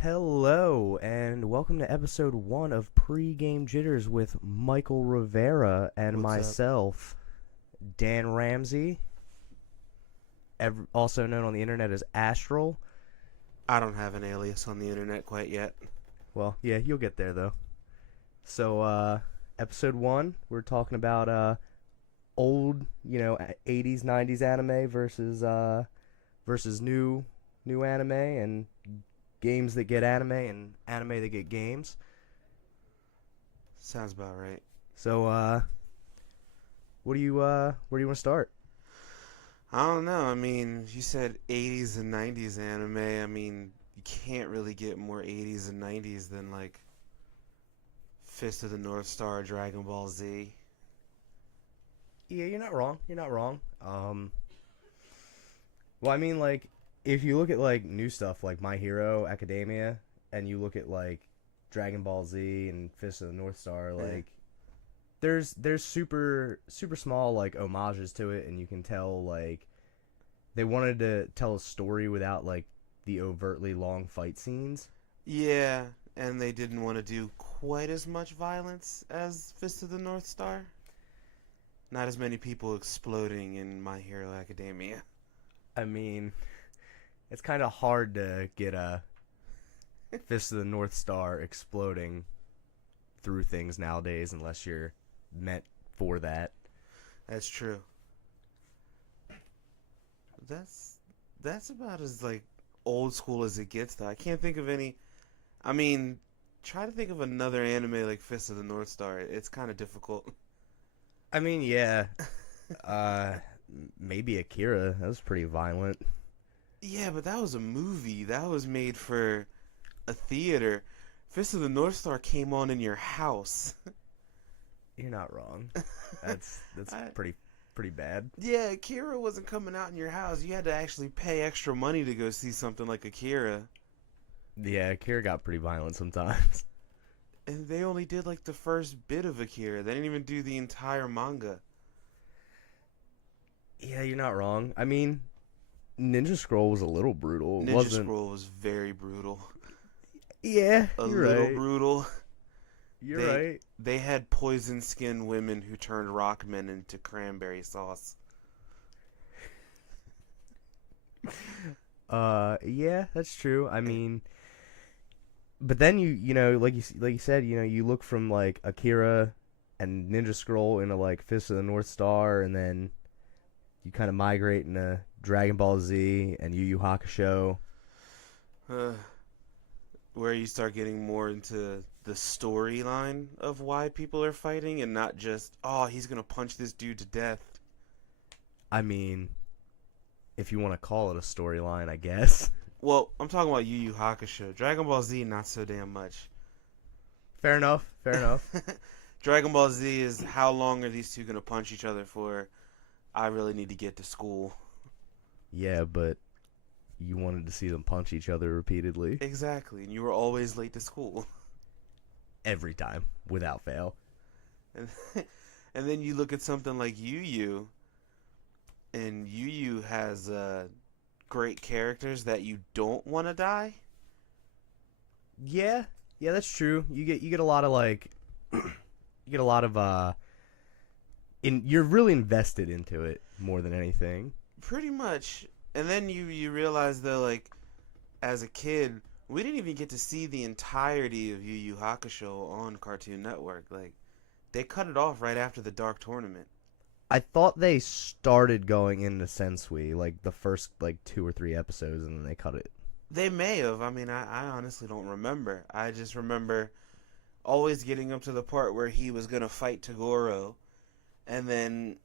Hello, and welcome to episode 1 of Pre-Game Jitters with Michael Rivera and What's up? myself, Dan Ramsey, also known on the internet as Astrrail. I don't have an alias on the internet quite yet. Well, yeah, you'll get there though. So, episode 1, we're talking about old, 80s, 90s anime versus new anime and games that get anime and anime that get games. Sounds about right. So, where do you want to start? I don't know. I mean, you said 80s and 90s anime. I mean, you can't really get more 80s and 90s than like Fist of the North Star, Dragon Ball Z. Yeah, you're not wrong. You're not wrong. Well, I mean, like, if you look at like new stuff like My Hero Academia, and you look at like Dragon Ball Z and Fist of the North Star, Yeah. like, there's super small like homages to it, and you can tell like they wanted to tell a story without like the overtly long fight scenes. Yeah, and they didn't want to do quite as much violence as Fist of the North Star. Not as many people exploding in My Hero Academia. I mean, it's kind of hard to get a Fist of the North Star exploding through things nowadays unless you're meant for that. That's true. That's that's about as like old school as it gets though. I can't think of any. I mean, try to think of another anime like Fist of the North Star. It's kind of difficult. I mean, yeah, uh, maybe Akira. That was pretty violent. Yeah, but that was a movie. That was made for a theater. Fist of the North Star came on in your house. You're not wrong. That's I, pretty bad. yeah, Akira wasn't coming out in your house. You had to actually pay extra money to go see something like Akira. Yeah, Akira got pretty violent sometimes. And they only did like the first bit of Akira. They didn't even do the entire manga. Yeah, you're not wrong. I mean, Ninja Scroll was a little brutal. It Ninja wasn't. Scroll was very brutal. Yeah, A you're little right. brutal. You're They right. they had poison skinned women who turned rockmen into cranberry sauce. Yeah, that's true. I mean, but then like you said, you look from like Akira and Ninja Scroll into like Fist of the North Star, and then you kind of migrate into Dragon Ball Z and Yu Yu Hakusho. Uh, where you start getting more into the storyline of why people are fighting and not just, oh, he's gonna punch this dude to death. I mean, if you want to call it a storyline, I guess. Well, I'm talking about Yu Yu Hakusho. Dragon Ball Z, not so damn much. Fair enough. Fair enough. Dragon Ball Z is how long are these two gonna punch each other for? I really need to get to school. Yeah, but you wanted to see them punch each other repeatedly Exactly, and you were always late to school. every time without fail. And and then you look at something like Yu Yu, and Yu Yu has great characters that you don't want to die. Yeah, yeah, that's true. You get a lot of like you get a lot of you're really invested into it more than anything. Pretty much. And then you realize though, like, as a kid, we didn't even get to see the entirety of Yu Yu Hakusho on Cartoon Network. Like, they cut it off right after the Dark Tournament. I thought they started going into Sensui like the first like 2 or 3 episodes, and then they cut it. They may have. I mean, I honestly don't remember. I just remember always getting up to the part where he was gonna fight Tagoro, and then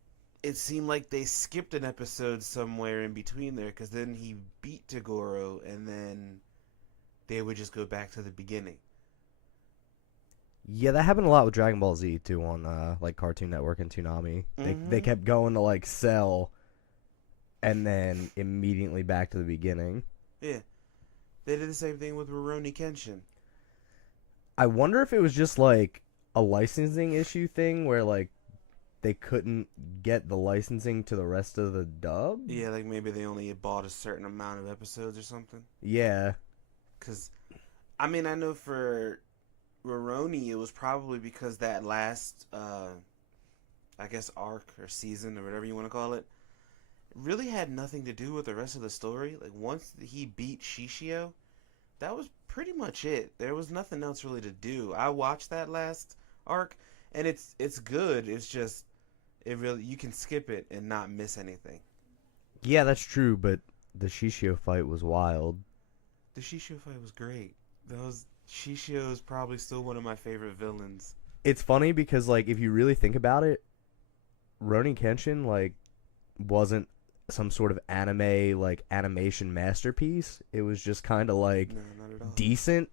it seemed like they skipped an episode somewhere in between there because then he beat Tagoro, and then they would just go back to the beginning. Yeah, that happened a lot with Dragon Ball Z too on like Cartoon Network and Toonami. They Mm-hmm. kept going to like Cell and then immediately back to the beginning. Yeah, they did the same thing with Rurouni Kenshin. I wonder if it was just like a licensing issue thing where like they couldn't get the licensing to the rest of the dub. Yeah, like maybe they only bought a certain amount of episodes or something. Yeah, Because I mean, I know for Roroni, it was probably because that last, I guess, arc or season or whatever you want to call it, really had nothing to do with the rest of the story. Like, once he beat Shishio, that was pretty much it. There was nothing else really to do. I watched that last arc, and it's good. It's just, it really, you can skip it and not miss anything. Yeah, that's true, but the Shishio fight was wild. The Shishio fight was great. Shishio is probably still one of my favorite villains. It's funny because, like, if you really think about it, Rurouni Kenshin, like, wasn't some sort of anime, like, animation masterpiece. It was just kind of, like, No, not at all. decent,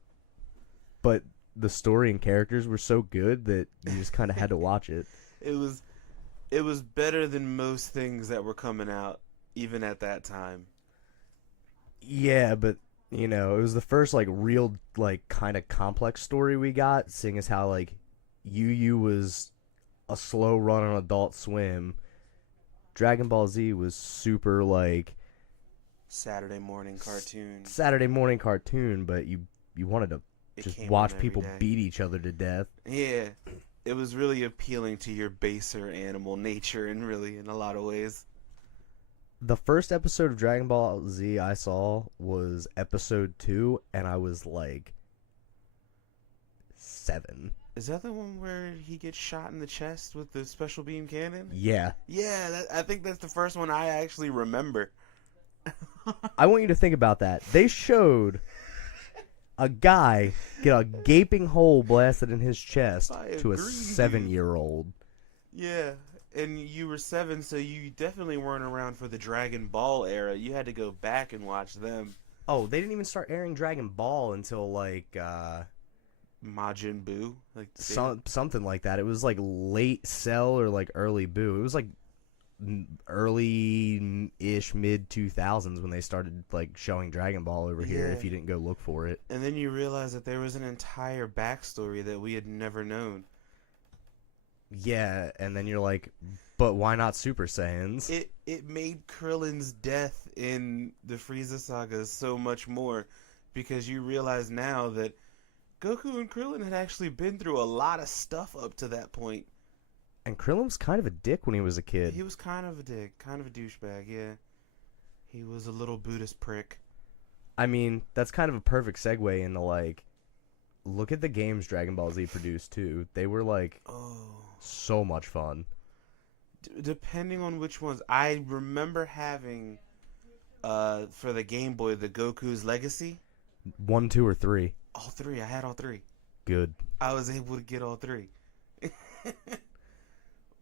but the story and characters were so good that you just kind of had to watch it. It was better than most things that were coming out, even at that time. Yeah, but, you know, it was the first, like, real, like, kind of complex story we got, seeing as how, like, Yu Yu was a slow run on Adult Swim. Dragon Ball Z was super, like, Saturday morning cartoon, but you wanted to It just came watch on every people day. beat each other to death. Yeah, it was really appealing to your baser animal nature, and really in a lot of ways. The first episode of Dragon Ball Z I saw was episode 2, and I was, like, 7. Is that the one where he gets shot in the chest with the special beam cannon? Yeah. Yeah, I think that's the first one I actually remember. I want you to think about that. They showed a guy get a gaping hole blasted in his chest I to a agree, dude. 7-year-old. Yeah, and you were 7, so you definitely weren't around for the Dragon Ball era. You had to go back and watch them. Oh, they didn't even start airing Dragon Ball until, like, Majin Buu, like something like that. It was, like, late Cell or, like, early Boo. It was, like, early-ish, mid-2000s when they started, like, showing Dragon Ball over here Yeah. if you didn't go look for it. And then you realize that there was an entire backstory that we had never known. Yeah, and then you're like, but why not Super Saiyans? It made Krillin's death in the Frieza saga so much more, because you realize now that Goku and Krillin had actually been through a lot of stuff up to that point. And Krillin was kind of a dick when he was a kid. He was kind of a dick, kind of a douchebag, yeah. He was a little Buddhist prick. I mean, that's kind of a perfect segue into, like, look at the games Dragon Ball Z produced, too. They were, like, so much fun. Depending on which ones. I remember having, for the Game Boy, the Goku's Legacy. 1, 2, or 3. All 3. I had all 3. Good. I was able to get all 3.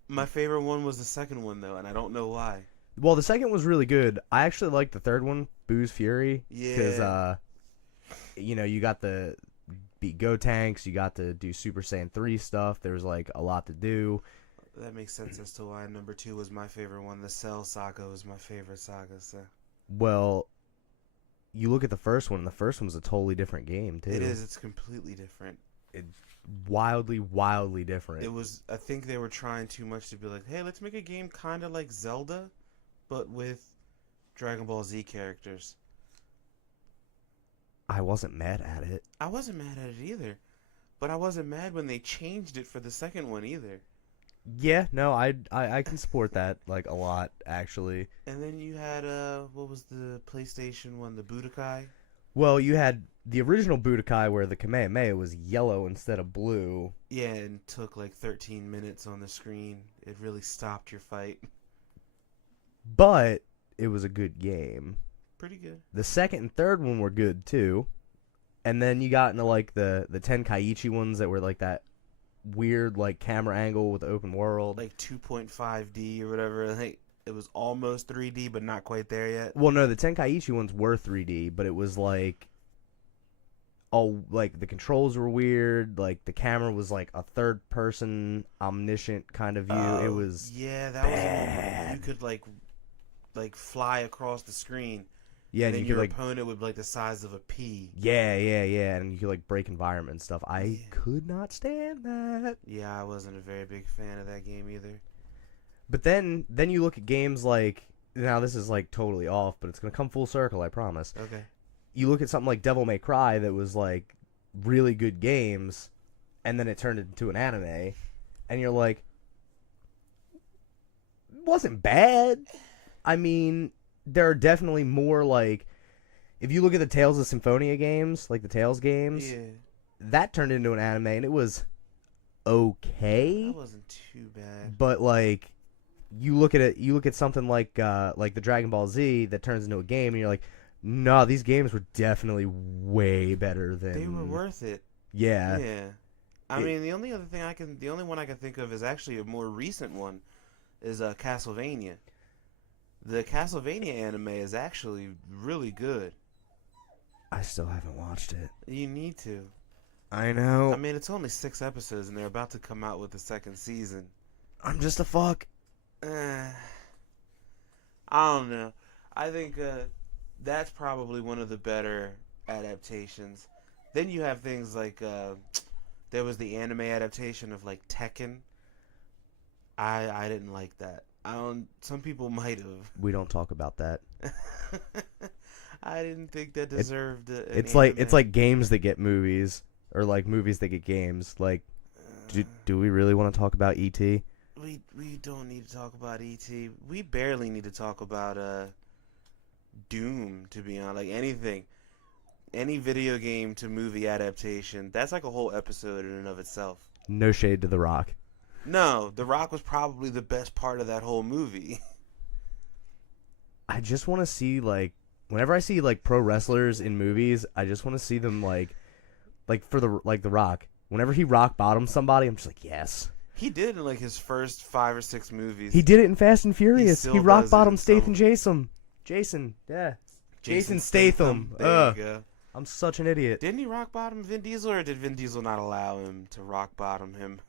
My favorite one was the second one, though, and I don't know why. Well, the second was really good. I actually liked the third one, Boo's Fury. Yeah. Because, you know, you got the beat Go Tanks, you got to do Super Saiyan 3 stuff. There was, like, a lot to do. That makes sense as to why number 2 was my favorite one. The Cell saga was my favorite saga, so. Well, you look at the first one, and the first one was a totally different game, too. It is. It's completely different. Wildly, wildly different. It was. I think they were trying too much to be like, hey, let's make a game kind of like Zelda, but with Dragon Ball Z characters. I wasn't mad at it. I wasn't mad at it either, but I wasn't mad when they changed it for the second one either. Yeah, no, I can support that, like, a lot, actually. And then you had what was the PlayStation one, the Budokai? Well, you had the original Budokai where the Kamehameha was yellow instead of blue. Yeah, and took like 13 minutes on the screen. It really stopped your fight. But it was a good game. Pretty good. The second and third one were good, too. And then you got into, like, the Tenkaichi ones that were, like, that weird, like, camera angle with the open world. Like 2.5D or whatever. Like, it was almost 3D, but not quite there yet. Well, no, the Tenkaichi ones were 3D, but it was, like, oh, like, the controls were weird. Like, the camera was, like, a third-person, omniscient kind of view. It was yeah, that bad. was you could, like fly across the screen. Yeah, and and then you could, your like, opponent would be, like, the size of a pea. yeah, and you could, like, break environment and stuff. I could not stand that. Yeah, I wasn't a very big fan of that game either. But then you look at games like, now this is, like, totally off, but it's going to come full circle, I promise. Okay. You look at something like Devil May Cry that was, like, really good games, and then it turned into an anime, and you're like, it wasn't bad. I mean, there are definitely more, like, if you look at the Tales of Symphonia games, like the Tales games, Yeah, that turned into an anime, and it was okay. that wasn't too bad. But like, you look at something like the Dragon Ball Z that turns into a game, and you're like, no, these games were definitely way better than They were worth it. Yeah. Yeah. I mean, the only one I can think of is actually a more recent one, is Castlevania. The Castlevania anime is actually really good. I still haven't watched it. You need to. I know. I mean, it's only 6 episodes, and they're about to come out with the second season. I'm just a fuck. I don't know. I think that's probably one of the better adaptations. Then you have things like there was the anime adaptation of like Tekken. I didn't like that. Some people might have. We don't talk about that. I didn't think that deserved it's like games that get movies, or like movies that get games. Like, do we really want to talk about E.T.? We don't need to talk about E.T. We barely need to talk about Doom, to be honest. Like anything, any video game to movie adaptation, that's like a whole episode in and of itself. No shade to The Rock. No, The Rock was probably the best part of that whole movie. I just want to see, like, whenever I see like pro wrestlers in movies, I just want to see them like for The Rock. Whenever he rock bottoms somebody, I'm just like, yes. He did in like his first 5 or 6 movies. He did it in Fast and Furious. He rock bottomed Statham Jason, yeah. Jason Statham. There you go. I'm such an idiot. Didn't he rock bottom Vin Diesel, or did Vin Diesel not allow him to rock bottom him?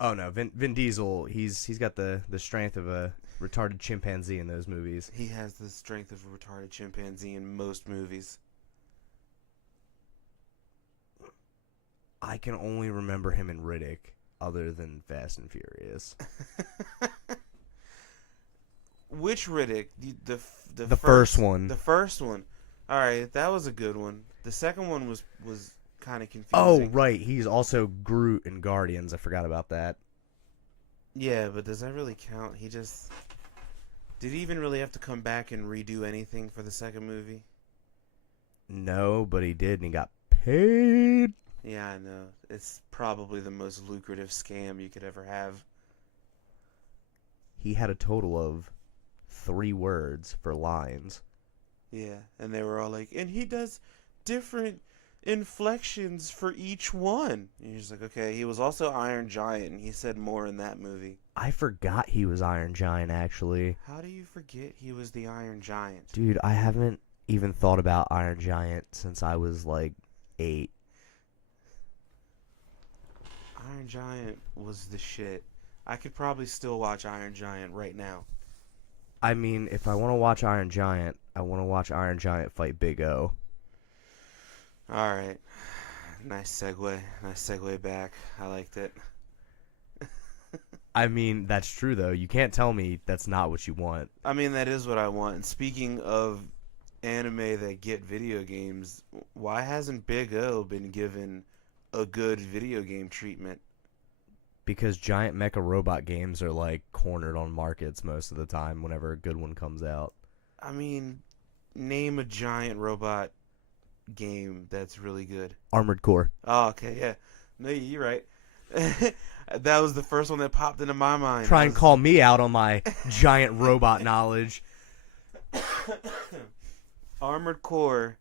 Oh no, Vin Diesel. He's got the strength of a retarded chimpanzee in those movies. He has the strength of a retarded chimpanzee in most movies. I can only remember him in Riddick, other than Fast and Furious. Which Riddick? The first one. The first one. All right, that was a good one. The second one was kind of confusing. Oh right, he's also Groot in Guardians. I forgot about that. Yeah, but does that really count? Did he even really have to come back and redo anything for the second movie? No, but he did, and he got paid. Yeah, I know. It's probably the most lucrative scam you could ever have. He had a total of 3 words for lines. Yeah, and they were all like, and he does different inflections for each one. And you're just like, okay, he was also Iron Giant, and he said more in that movie. I forgot he was Iron Giant, actually. How do you forget he was the Iron Giant? Dude, I haven't even thought about Iron Giant since I was like 8. Iron Giant was the shit. I could probably still watch Iron Giant right now. I mean, if I want to watch Iron Giant, I want to watch Iron Giant fight Big O. Alright. Nice segue back. I liked it. I mean, that's true, though. You can't tell me that's not what you want. I mean, that is what I want. And speaking of anime that get video games, why hasn't Big O been given a good video game treatment? Because giant mecha robot games are, like, cornered on markets most of the time whenever a good one comes out. I mean, name a giant robot game that's really good. Armored Core. Oh, okay, yeah. No, you're right. That was the first one that popped into my mind. Try and call me out on my giant robot knowledge. Armored Core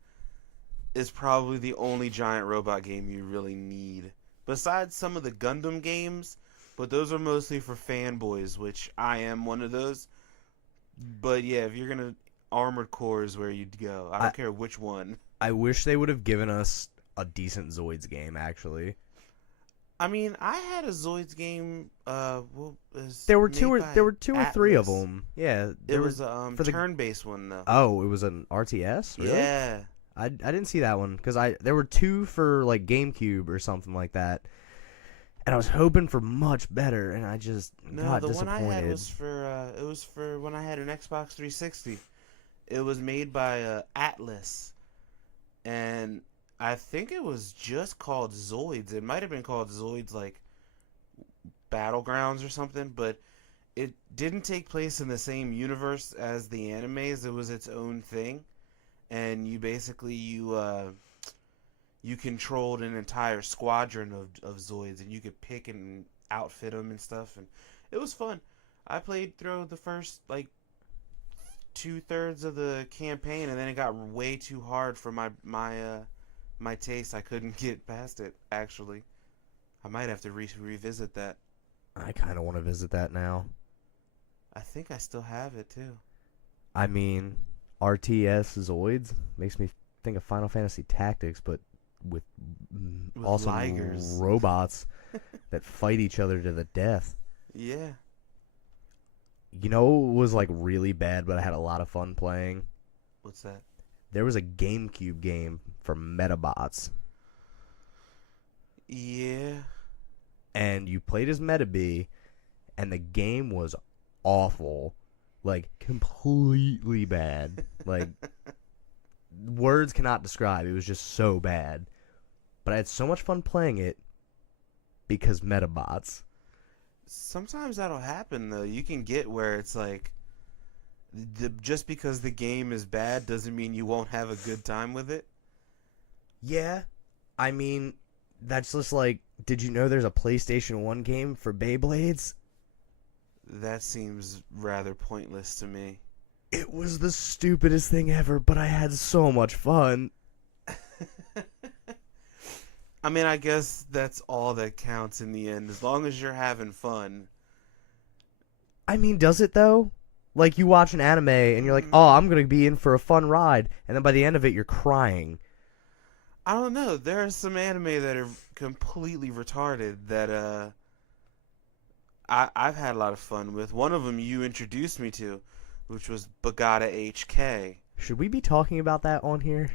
is probably the only giant robot game you really need. Besides some of the Gundam games, but those are mostly for fanboys, which I am one of those. But yeah, if you're going to... Armored Core is where you'd go. I don't care which one. I wish they would have given us a decent Zoids game, actually. I mean, I had a Zoids game. There were two or 3 of them. Yeah, it was a turn-based one though. Oh, it was an RTS. Really? Yeah. I didn't see that one because there were 2 for like GameCube or something like that, and I was hoping for much better, and I just got disappointed. The one I had was for when I had an Xbox 360. It was made by Atlas, and I think it was just called Zoids. It might have been called Zoids like Battlegrounds or something, but it didn't take place in the same universe as the animes. It was its own thing, and you controlled an entire squadron of Zoids, and you could pick and outfit them and stuff, and it was fun. I played through the first like 2/3 of the campaign, and then it got way too hard for my taste. I couldn't get past it. Actually, I might have to revisit that. I kind of want to visit that now. I think I still have it too. I mean, RTS Zoids makes me think of Final Fantasy Tactics, but with awesome Ligers. robots that fight each other to the death. Yeah. You know, it was like really bad, but I had a lot of fun playing. What's that? There was a GameCube game for Metabots, Yeah. and you played as Metabee, and the game was awful, like completely bad. Like words cannot describe. It was just so bad, but I had so much fun playing it because Metabots. Sometimes that'll happen though. You can get where it's like just because the game is bad doesn't mean you won't have a good time with it. Yeah, I mean, that's just like, did you know there's a PlayStation 1 game for Beyblades? That seems rather pointless to me. It was the stupidest thing ever, but I had so much fun. I mean, I guess that's all that counts in the end, as long as you're having fun. I mean, does it though? Like, you watch an anime and you're like, oh, I'm going to be in for a fun ride, and then by the end of it, you're crying. I don't know. There are some anime that are completely retarded that I've had a lot of fun with. One of them you introduced me to, which was Bagata HK. Should we be talking about that on here?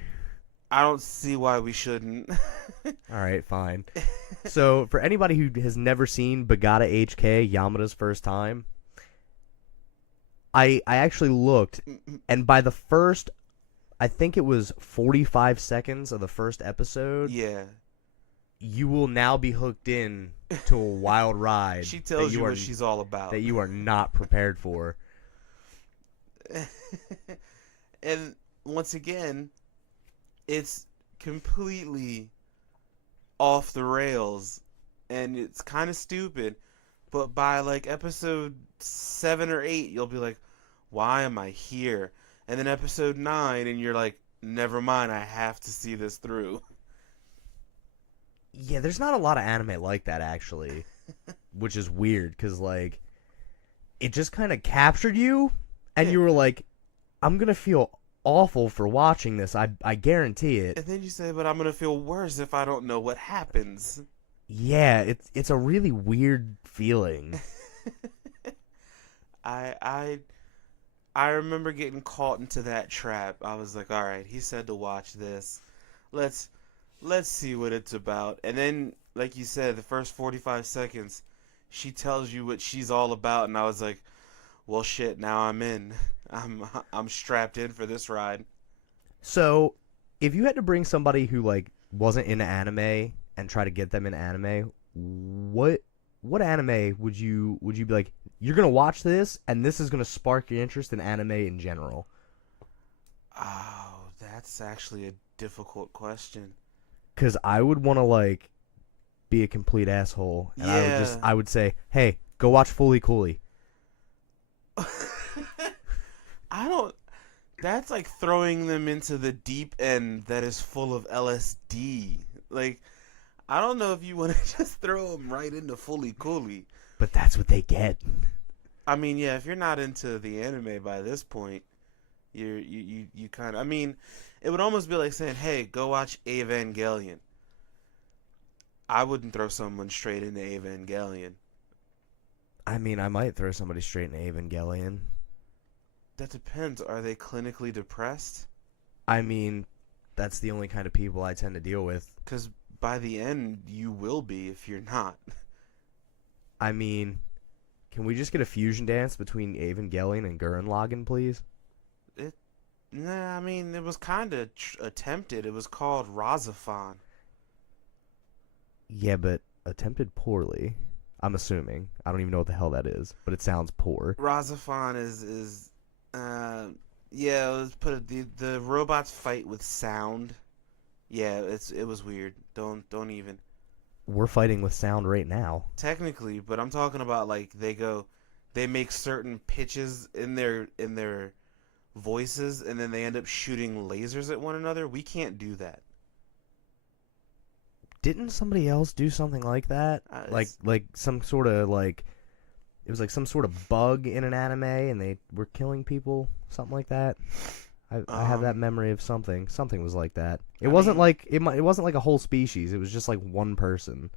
I don't see why we shouldn't. Alright, fine. So, for anybody who has never seen Bagata HK, Yamada's first time, I actually looked, and by the first, I think it was 45 seconds of the first episode, Yeah. you will now be hooked in to a wild ride. She tells you what she's all about. That you are not prepared for. And once again, it's completely off the rails, and it's kind of stupid, but by like episode 7 or 8 you'll be like, why am I here? And then episode 9 and you're like, never mind, I have to see this through. Yeah, there's not a lot of anime like that, actually, which is weird, because like, it just kind of captured you, and you were like, I'm gonna feel awful for watching this, I guarantee it. And then you say, but I'm gonna feel worse if I don't know what happens. Yeah, it's a really weird feeling. I remember getting caught into that trap. I was like, all right, he said to watch this. Let's see what it's about. And then, like you said, the first 45 seconds, she tells you what she's all about, and I was like, well, shit, now I'm in. I'm strapped in for this ride. So, if you had to bring somebody who like wasn't into anime and try to get them into anime, what anime would you be like, you're gonna watch this and this is gonna spark your interest in anime in general? Oh, that's actually a difficult question. Because I would want to like be a complete asshole, and I would say, hey, go watch Fully Cooley. That's like throwing them into the deep end that is full of LSD. Like, I don't know if you want to just throw them right into Fully Cooley. But that's what they get. I mean, yeah, if you're not into the anime by this point, you kind of, I mean, it would almost be like saying, hey, go watch Evangelion. I wouldn't throw someone straight into Evangelion. I mean, I might throw somebody straight into Evangelion. That depends. Are they clinically depressed? I mean, that's the only kind of people I tend to deal with. Because by the end, you will be if you're not. I mean, can we just get a fusion dance between Evangelion and Gurren Lagann, please? Nah, I mean, it was kind of attempted. It was called Razafon. Yeah, but attempted poorly. I'm assuming. I don't even know what the hell that is, but it sounds poor. Razafon is uh yeah, let's put it, the robots fight with sound. Yeah, it was weird. Don't even. We're fighting with sound right now. Technically, but I'm talking about like they make certain pitches in their voices and then they end up shooting lasers at one another. We can't do that. Didn't somebody else do something like that? Like some sort of like it was like some sort of bug in an anime and they were killing people, something like that. I have that memory of something. Something was like that. It wasn't like it wasn't like a whole species. It was just like one person.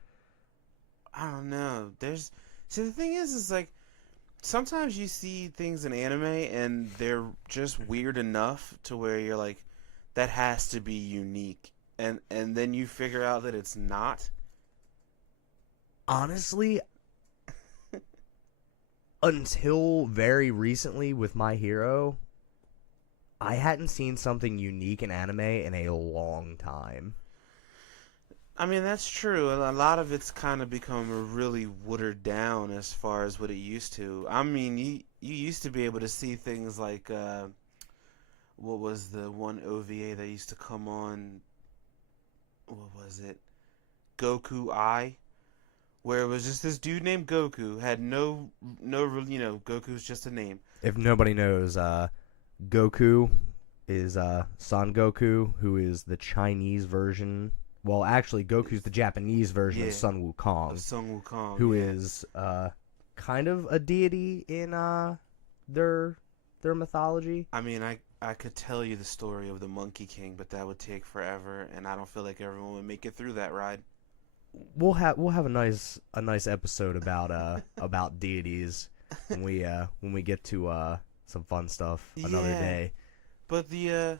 I don't know. See, the thing is like sometimes you see things in anime and they're just weird enough to where you're like, that has to be unique, and then you figure out that it's not. Honestly, until very recently with My Hero, I hadn't seen something unique in anime in a long time. I mean, that's true. A lot of it's kind of become really watered down as far as what it used to. I mean, you used to be able to see things like what was the one OVA that used to come on? What was it? Goku I, where it was just this dude named Goku, had Goku's just a name. If nobody knows, Goku is Son Goku, who is the Chinese version. Well, actually, Goku's the Japanese version of Sun Wukong. Of Sun Wukong, who is kind of a deity in their mythology. I mean, I could tell you the story of the Monkey King, but that would take forever, and I don't feel like everyone would make it through that ride. We'll have a nice episode about deities when we get to some fun stuff another day. But you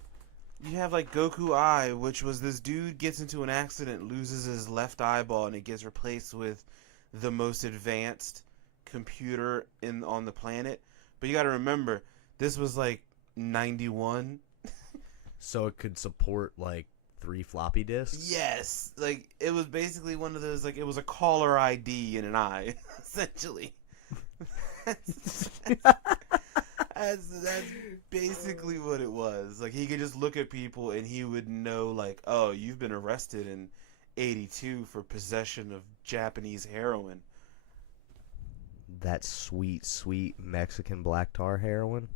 have like Goku Eye, which was this dude gets into an accident, loses his left eyeball, and it gets replaced with the most advanced computer on the planet. But you got to remember, this was like 91. So it could support like 3 floppy disks? Yes. Like, it was basically one of those, like, it was a caller ID in an eye, essentially. That's basically what it was. Like, he could just look at people and he would know, like, oh, you've been arrested in 82 for possession of Japanese heroin. That sweet, sweet Mexican black tar heroin.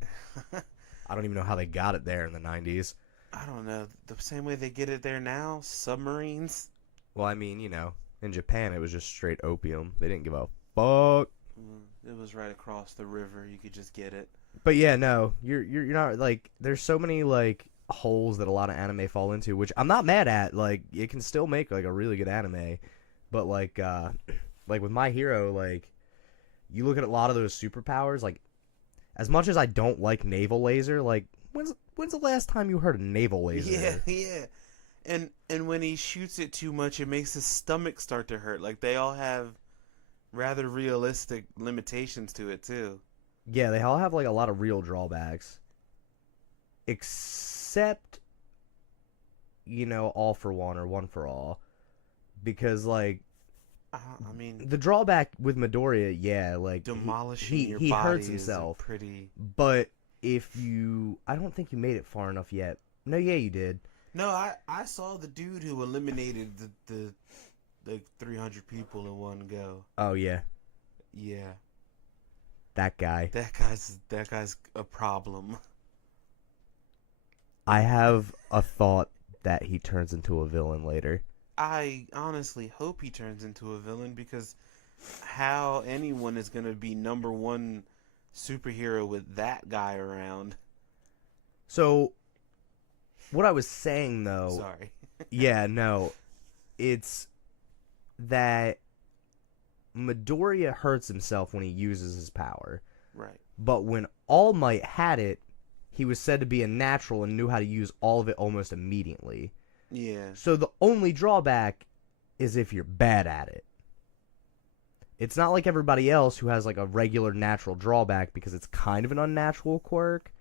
I don't even know how they got it there in the 90s. I don't know. The same way they get it there now? Submarines? Well, I mean, in Japan it was just straight opium. They didn't give a fuck. It was right across the river. You could just get it. But yeah, no, you're not like. There's so many like holes that a lot of anime fall into, which I'm not mad at. Like, it can still make like a really good anime, but like with My Hero, like you look at a lot of those superpowers. Like, as much as I don't like naval laser, like when's the last time you heard a naval laser? Yeah. And when he shoots it too much, it makes his stomach start to hurt. Like, they all have rather realistic limitations to it too. Yeah, they all have like a lot of real drawbacks. Except, All for One or One for All. Because, like, I mean, the drawback with Midoriya, yeah, like, demolishing your he body hurts himself. is pretty... But I don't think you made it far enough yet. No, yeah, you did. No, I saw the dude who eliminated the 300 people in one go. Oh, yeah. Yeah. That guy. That guy's a problem. I have a thought that he turns into a villain later. I honestly hope he turns into a villain, because how anyone is going to be number one superhero with that guy around? So, what I was saying, though... Sorry. Yeah, no. It's that Midoriya hurts himself when he uses his power. Right. But when All Might had it, he was said to be a natural and knew how to use all of it almost immediately. Yeah. So the only drawback is if you're bad at it. It's not like everybody else who has like a regular natural drawback, because it's kind of an unnatural quirk.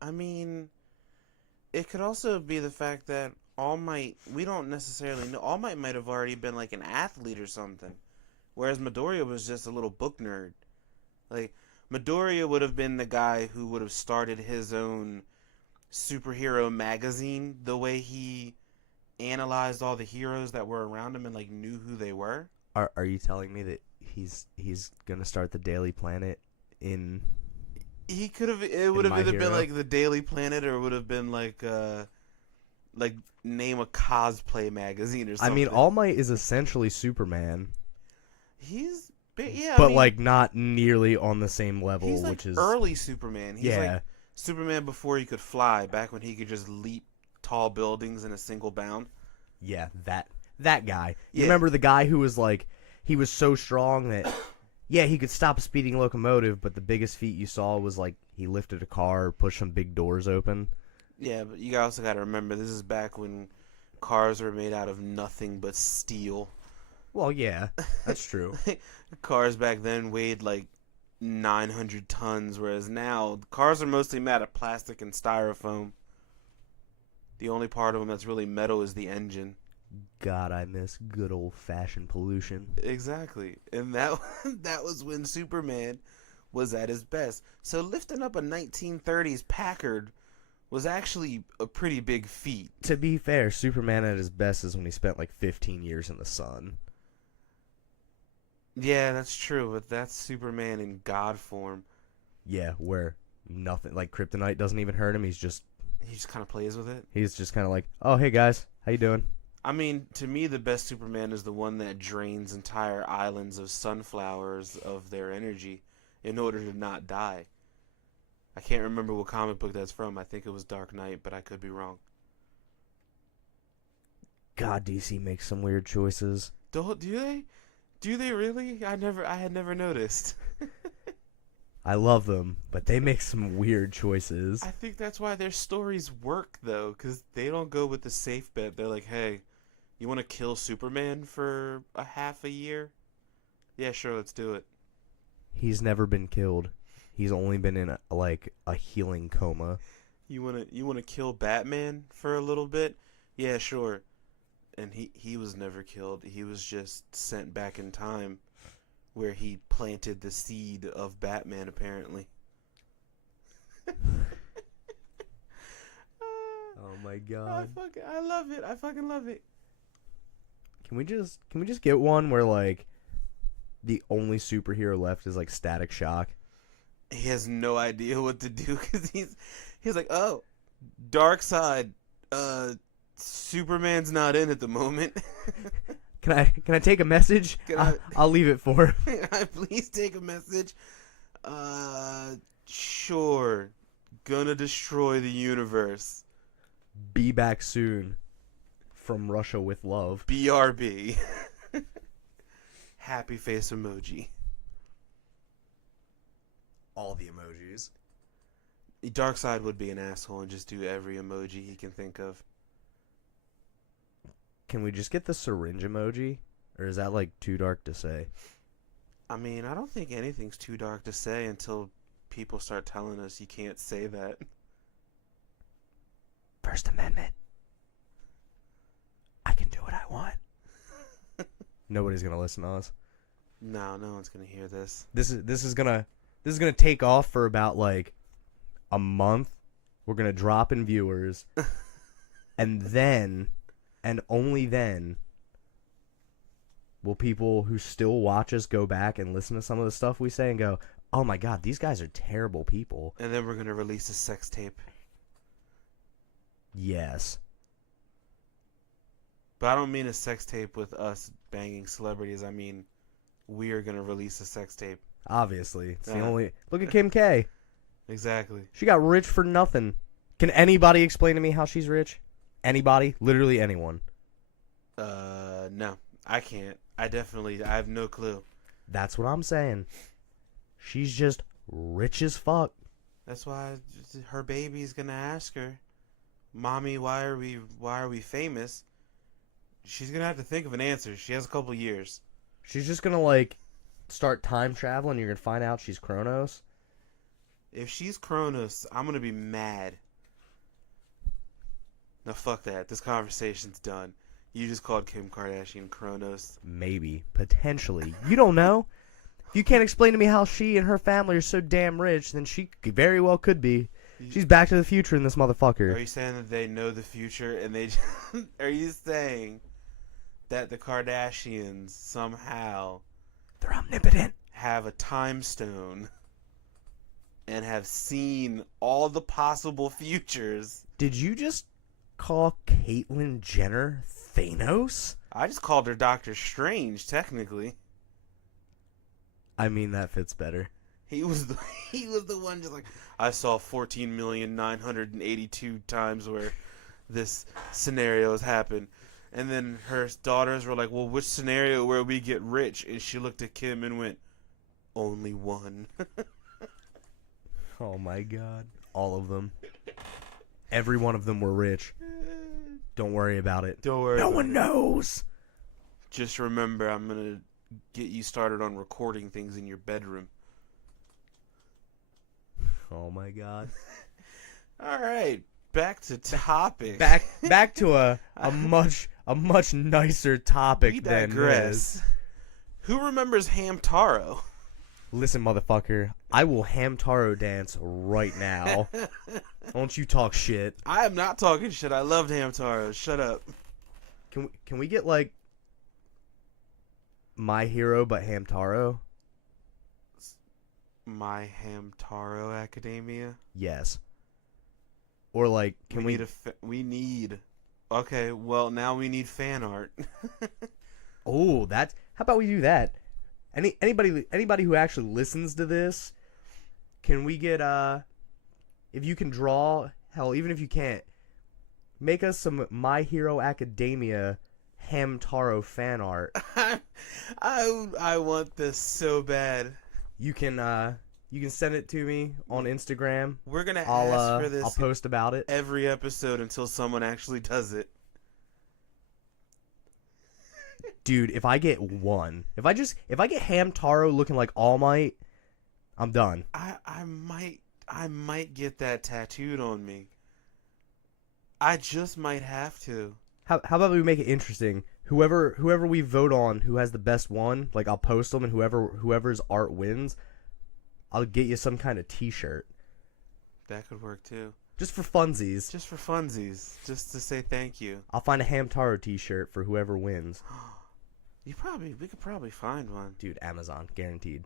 I mean, It could also be the fact that All Might, we don't necessarily know. All might have already been like an athlete or something, whereas Midoriya was just a little book nerd. Like Midoriya would have been the guy who would have started his own superhero magazine, the way he analyzed all the heroes that were around him and like knew who they were. Are you telling me that he's gonna start the Daily Planet in He could have. It would in have My either been Hero? like the Daily Planet, or it would have been like name a cosplay magazine or I something. mean, All Might is essentially Superman, He's yeah, but I mean, like not nearly on the same level, he's like which is early Superman. He's yeah, like Superman before he could fly, back when he could just leap tall buildings in a single bound. yeah, that guy. You Yeah. remember the guy who was like he was so strong that yeah, he could stop a speeding locomotive, but the biggest feat you saw was like he lifted a car, pushed some big doors open. Yeah, but you also got to remember, this is back when cars were made out of nothing but steel. Well, yeah, that's true. Cars back then weighed like 900 tons, whereas now cars are mostly made out of plastic and styrofoam. The only part of them that's really metal is the engine. God, I miss good old-fashioned pollution. Exactly. And that that was when Superman was at his best. So lifting up a 1930s Packard was actually a pretty big feat. To be fair, Superman at his best is when he spent like 15 years in the sun. Yeah, that's true, but that's Superman in God form. Yeah, where nothing, like kryptonite doesn't even hurt him. He just kind of plays with it. He's just kind of like, oh, hey guys, how you doing? I mean, to me, the best Superman is the one that drains entire islands of sunflowers of their energy in order to not die. I can't remember what comic book that's from. I think it was Dark Knight, but I could be wrong. God, DC makes some weird choices. Do they? Do they really? I had never noticed. I love them, but they make some weird choices. I think that's why their stories work, though, because they don't go with the safe bet. They're like, hey, you want to kill Superman for a half a year? Yeah, sure, let's do it. He's never been killed. He's only been in a healing coma. You wanna kill Batman for a little bit? Yeah, sure. And he was never killed. He was just sent back in time, where he planted the seed of Batman, apparently. Oh my god. I love it. I fucking love it. Can we just get one where like the only superhero left is like Static Shock? He has no idea what to do, because he's like, oh, Darkseid, Superman's not in at the moment. Can I take a message? I'll leave it for him. Can I please take a message? Sure. Gonna destroy the universe. Be back soon. From Russia with love. BRB. Happy face emoji. All the emojis. Darkseid would be an asshole and just do every emoji he can think of. Can we just get the syringe emoji? Or is that like too dark to say? I mean, I don't think anything's too dark to say until people start telling us you can't say that. First Amendment. I can do what I want. Nobody's gonna listen to us. No one's gonna hear this. This is gonna take off for about like a month. We're gonna drop in viewers, and then, and only then, will people who still watch us go back and listen to some of the stuff we say and go, "Oh my God, these guys are terrible people." And then we're gonna release a sex tape. Yes. But I don't mean a sex tape with us banging celebrities. I mean, we are gonna release a sex tape. Obviously, it's the Yeah. only. Look at Kim K. Exactly. She got rich for nothing. Can anybody explain to me how she's rich? Anybody? Literally anyone. No, I can't. I have no clue. That's what I'm saying. She's just rich as fuck. That's why her baby's gonna ask her, "Mommy, why are we famous?" She's gonna have to think of an answer. She has a couple years. She's just gonna like start time traveling. You're gonna find out she's Kronos. If she's Kronos, I'm gonna be mad. Now fuck that. This conversation's done. You just called Kim Kardashian Kronos. Maybe. Potentially. You don't know. If you can't explain to me how she and her family are so damn rich, then she very well could be. She's back to the future in this motherfucker. Are you saying that they know the future and they... Are you saying that the Kardashians somehow... They're omnipotent. Have a time stone and have seen all the possible futures? Did you just call Caitlyn Jenner Thanos? I just called her Doctor Strange, technically. I mean, that fits better. He was the one just like, I saw 14,982 times where this scenario has happened. And then her daughters were like, well, which scenario where we get rich? And she looked at Kim and went, only one. Oh my god. All of them. Every one of them were rich. Don't worry about it. Don't worry. No one knows. Just remember, I'm going to get you started on recording things in your bedroom. Oh my god. All right, back to topic. Back to a much nicer topic We than digress. this. Who remembers Hamtaro? Listen, motherfucker, I will Hamtaro dance right now. Don't you talk shit. I am not talking shit. I loved Hamtaro. Shut up. Can we get like My Hero but Hamtaro? My Hamtaro Academia? Yes. Or like, can we Okay, well, now we need fan art. Oh, that's... How about we do that? Anybody who actually listens to this, can we get if you can draw, hell, even if you can't, make us some My Hero Academia Hamtaro fan art. I want this so bad. You can send it to me on Instagram. We're gonna ask for this. I'll post about it every episode until someone actually does it. Dude, if I get one, if I get Hamtaro looking like All Might, I'm done. I might get that tattooed on me. I just might have to. How about we make it interesting? Whoever we vote on, who has the best one, like I'll post them, and whoever's art wins, I'll get you some kind of T-shirt. That could work too. Just for funsies. Just for funsies. Just to say thank you. I'll find a Hamtaro T-shirt for whoever wins. We could probably find one. Dude, Amazon, guaranteed.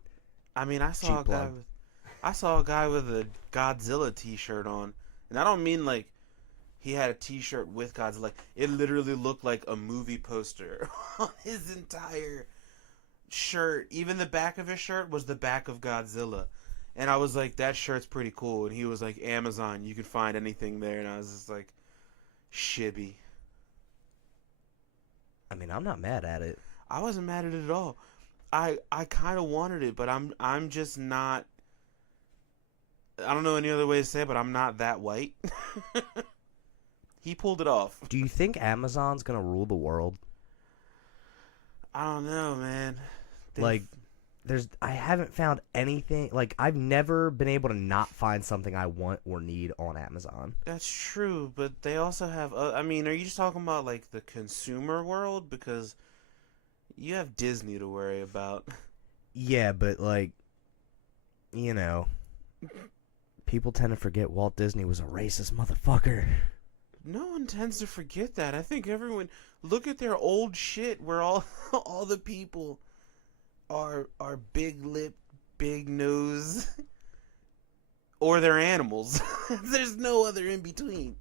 I mean, I saw a guy with a Godzilla T-shirt on, and I don't mean like he had a T-shirt with Godzilla. It literally looked like a movie poster on his entire shirt. Even the back of his shirt was the back of Godzilla. And I was like, that shirt's pretty cool. And he was like, Amazon, you can find anything there. And I was just like, shibby. I mean, I'm not mad at it. I wasn't mad at it at all. I kind of wanted it, but I'm just not. I don't know any other way to say it, but I'm not that white. He pulled it off. Do you think Amazon's gonna rule the world? I don't know, man. I haven't found anything. Like, I've never been able to not find something I want or need on Amazon. That's true, but they also have. I mean, are you just talking about like the consumer world? Because you have Disney to worry about. Yeah, but like, you know, people tend to forget Walt Disney was a racist motherfucker. No one tends to forget that. I think everyone look at their old shit where all the people are big lip, big nose, or they're animals. There's no other in between.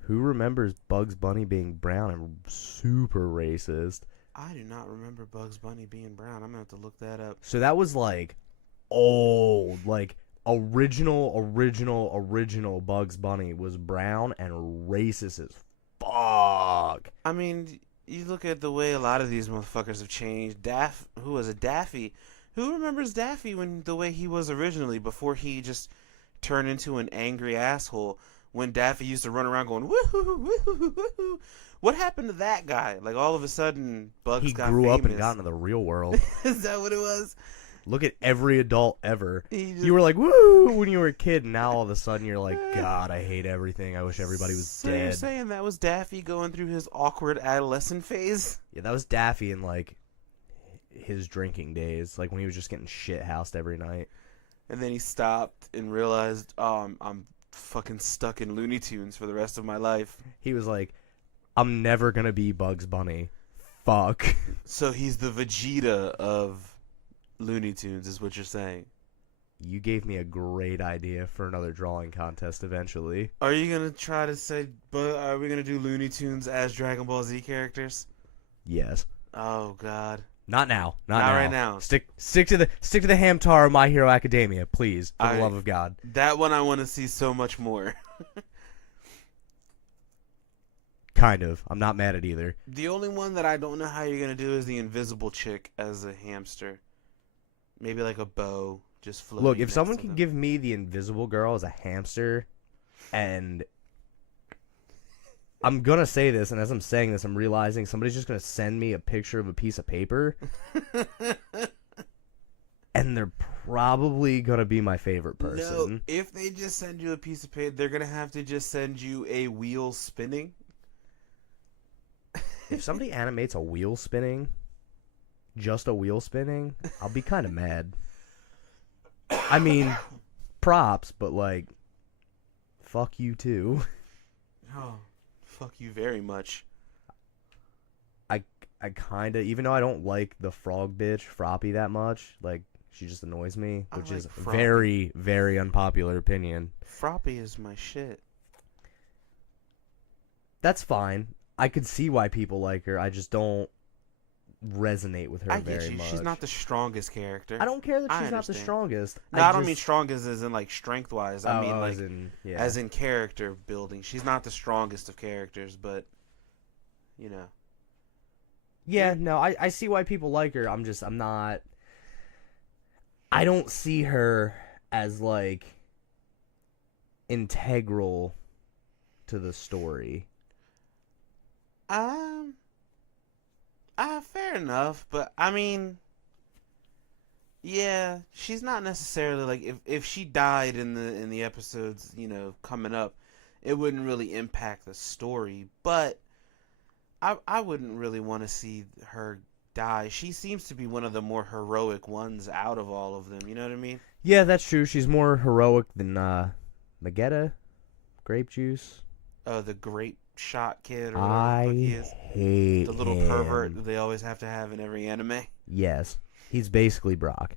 Who remembers Bugs Bunny being brown and super racist? I do not remember Bugs Bunny being brown. I'm gonna have to look that up. So that was like old, like original Bugs Bunny was brown and racist as fuck. I mean, you look at the way a lot of these motherfuckers have changed. Who was it? Daffy. Who remembers Daffy the way he was originally before he just turned into an angry asshole? When Daffy used to run around going woohoo, woohoo, woohoo. What happened to that guy? Like all of a sudden, Bugs got famous. He grew up and got into the real world. Is that what it was? Look at every adult ever. He You were like, woo, when you were a kid, and now all of a sudden you're like, God, I hate everything. I wish everybody was so dead. You're saying that was Daffy going through his awkward adolescent phase? Yeah, that was Daffy in, like, his drinking days. Like, when he was just getting shit-housed every night. And then he stopped and realized, I'm fucking stuck in Looney Tunes for the rest of my life. He was like, I'm never gonna be Bugs Bunny. Fuck. So he's the Vegeta of Looney Tunes, is what you're saying. You gave me a great idea for another drawing contest eventually. Are you gonna try to say, but are we gonna do Looney Tunes as Dragon Ball Z characters? Yes. Oh God. Not now. Not Not now. right now. Stick to the Hamtaro My Hero Academia, please, for the love of God. That one I want to see so much more. Kind of. I'm not mad at either. The only one that I don't know how you're gonna do is the invisible chick as a hamster. Maybe like a bow just floating. Look, if next someone to can them. give me the Invisible Girl as a hamster, and I'm gonna say this, and as I'm saying this, I'm realizing somebody's just gonna send me a picture of a piece of paper, and they're probably gonna be my favorite person. No, if they just send you a piece of paper, they're gonna have to just send you a wheel spinning. If somebody animates a wheel spinning, just a wheel spinning, I'll be kind of mad. I mean, props, but like, fuck you too. Oh, fuck you very much. I kind of, even though I don't like the frog bitch, Froppy, that much, like, she just annoys me, which like is Froppy. very, very unpopular opinion. Froppy is my shit. That's fine. I could see why people like her. I just don't resonate with her I very get you. much. She's not the strongest character. I don't care that I she's not the understand. strongest. No, I don't mean strongest as in like strength wise. I mean like as in character building. She's not the strongest of characters, but you know. Yeah, no, I see why people like her. I'm not. I don't see her as like integral to the story. Fair enough, but I mean, yeah, she's not necessarily like if she died in the episodes, you know, coming up, it wouldn't really impact the story, but I wouldn't really want to see her die. She seems to be one of the more heroic ones out of all of them, you know what I mean? Yeah, that's true. She's more heroic than Magetta, Grape Juice. The grape shot kid or I whatever the fuck he is. hate The little him. pervert that they always have to have in every anime. Yes, he's basically Brock,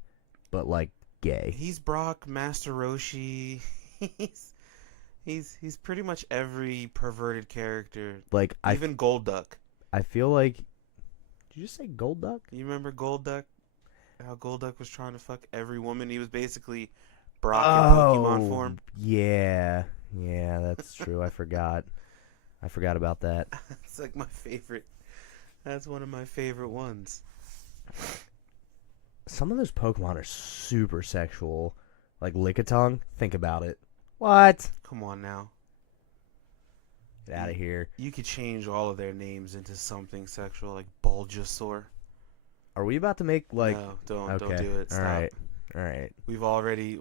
but like gay. He's Brock, Master Roshi. He's pretty much every perverted character. Like Even Golduck. I feel like. Did you just say Golduck? You remember Golduck? How Golduck was trying to fuck every woman. He was basically Brock in Pokemon form. Yeah, that's true. I forgot about that. It's like my favorite. That's one of my favorite ones. Some of those Pokemon are super sexual. Like Lickitung. Think about it. What? Come on now. Get out of here. You could change all of their names into something sexual, like Bulbasaur. Are we about to make like? No, don't Okay. do it. Stop. All right. We've already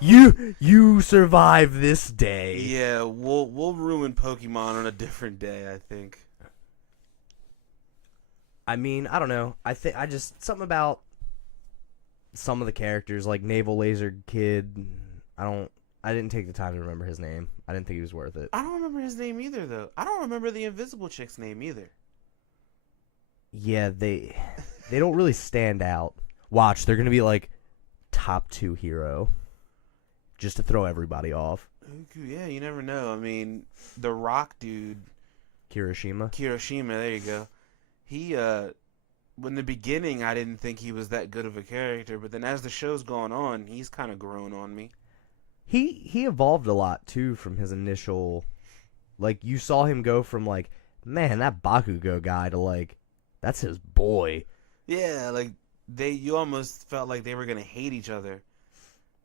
You survive this day. Yeah, we'll ruin Pokemon on a different day, I think. I mean, I don't know. I just something about some of the characters, like Naval Laser Kid. I didn't take the time to remember his name. I didn't think he was worth it. I don't remember his name either, though. I don't remember the Invisible Chick's name either. Yeah, they don't really stand out. Watch, they're gonna be like top 2 hero, just to throw everybody off. Yeah, you never know. I mean, the Rock dude, Kirishima. there you go. He, in the beginning, I didn't think he was that good of a character, but then as the show's gone on, he's kind of grown on me. He evolved a lot too from his initial, like you saw him go from like, man, that Bakugo guy to like, that's his boy. Yeah, like you almost felt like they were gonna hate each other,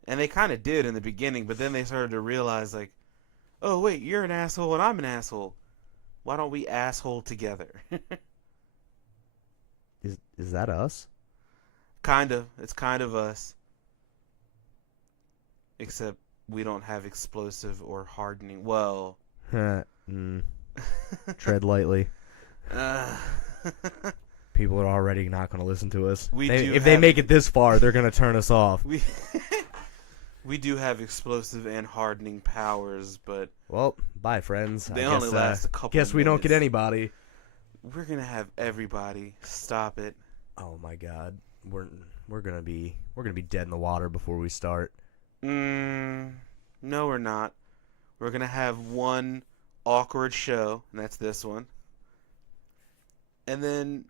and they kind of did in the beginning. But then they started to realize, like, oh wait, you're an asshole and I'm an asshole. Why don't we asshole together? Is that us? Kind of. It's kind of us. Except we don't have explosive or hardening. Well. Tread lightly. uh, People are already not going to listen to us. If they make it this far, they're going to turn us off. We do have explosive and hardening powers, but... Well, bye, friends. They only last a couple Guess we don't get anybody. We're going to have everybody. Stop it. Oh, my God. We're going to be dead in the water before we start. No, we're not. We're going to have one awkward show, and that's this one. And then,